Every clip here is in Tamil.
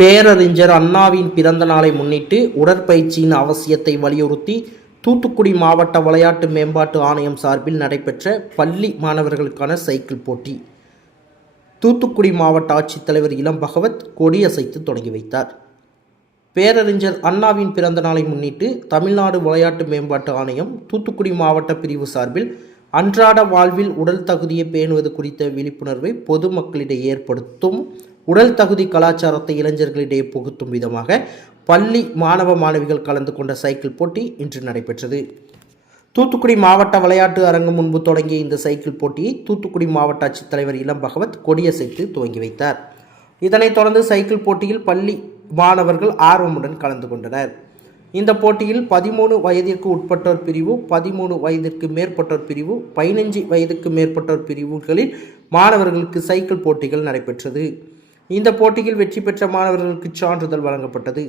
பேரறிஞர் அண்ணாவின் பிறந்த நாளை முன்னிட்டு உடற்பயிற்சியின் அவசியத்தை வலியுறுத்தி தூத்துக்குடி மாவட்ட விளையாட்டு மேம்பாட்டு ஆணையம் சார்பில் நடைபெற்ற பள்ளி மாணவர்களுக்கான சைக்கிள் போட்டி. தூத்துக்குடி மாவட்ட ஆட்சித்தலைவர் இளம் பகவத் கொடியசைத்து தொடங்கி வைத்தார். பேரறிஞர் அண்ணாவின் பிறந்த நாளை முன்னிட்டு தமிழ்நாடு விளையாட்டு மேம்பாட்டு ஆணையம் தூத்துக்குடி மாவட்ட பிரிவு சார்பில் அன்றாட வாழ்வில் உடல் தகுதியை பேணுவது குறித்த விழிப்புணர்வை பொதுமக்களிடையே ஏற்படுத்தும் உடல் தகுதி கலாச்சாரத்தை இளைஞர்களிடையே புகுத்தும் விதமாக பள்ளி மாணவ மாணவிகள் கலந்து கொண்ட சைக்கிள் போட்டி இன்று நடைபெற்றது. தூத்துக்குடி மாவட்ட விளையாட்டு அரங்கம் முன்பு தொடங்கிய இந்த சைக்கிள் போட்டியை தூத்துக்குடி மாவட்ட ஆட்சித்தலைவர் இளம் பகவத் கொடியசைத்து துவங்கி வைத்தார். இதனைத் தொடர்ந்து சைக்கிள் போட்டியில் பள்ளி மாணவர்கள் ஆர்வமுடன் கலந்து கொண்டனர். இந்த போட்டியில் பதிமூணு வயதிற்கு உட்பட்டோர் பிரிவு பதிமூணு வயதிற்கு மேற்பட்டோர் பிரிவு பதினஞ்சு வயதுக்கு மேற்பட்டோர் பிரிவுகளில் மாணவர்களுக்கு சைக்கிள் போட்டிகள் நடைபெற்றது. இந்த போட்டியில் வெற்றி பெற்ற மாணவர்களுக்கு சான்றிதழ் வழங்கப்பட்டது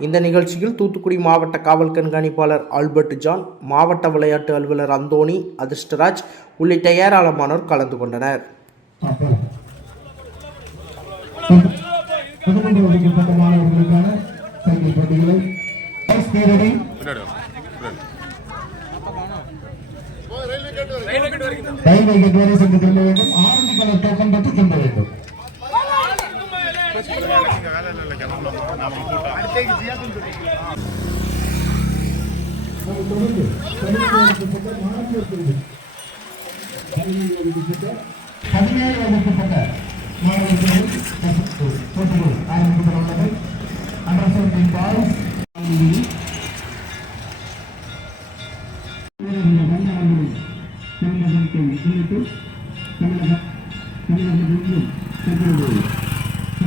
இந்த நிகழ்ச்சியில் தூத்துக்குடி மாவட்ட காவல் கண்காணிப்பாளர் ஆல்பர்ட் ஜான் மாவட்ட விளையாட்டு அலுவலர் அந்தோணி அதிர்ஷ்டராஜ் உள்ளிட்ட ஏராளமானோர் கலந்து கொண்டனர் ரயில்வே கேட் வரை சென்று திரும்ப வேண்டும் ஆரஞ்சு கலர் டோக்கன் பற்றி பதினேழு வகுக்கப்பட்ட மாணவர் பிரிவு. பதினேழு வகுக்கப்பட்ட பதினேழு வகுக்கப்பட்ட மாணவர் பிரிவு போட்டிகள் ஆரம்பிக்கப்பட உள்ளது அண்டர் பாய்ஸ் தமிழகத்தை முன்னிட்டு தமிழக தமிழகம்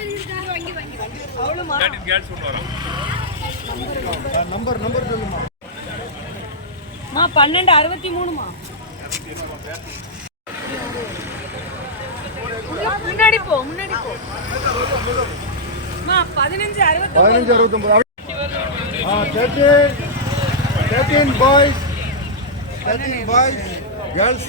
எழுதிருக்காரு, வாங்கி, வாங்கி, வாங்கி. அவளுமா மா பன்னெண்டு அறுபத்தி மூணுமா? முன்னாடி போ முன்னாடி போ. மா பதினஞ்சு அறுபத்தி பதினஞ்சு அறுபத்தொம்பது thirteen thirteen boys thirteen boys girls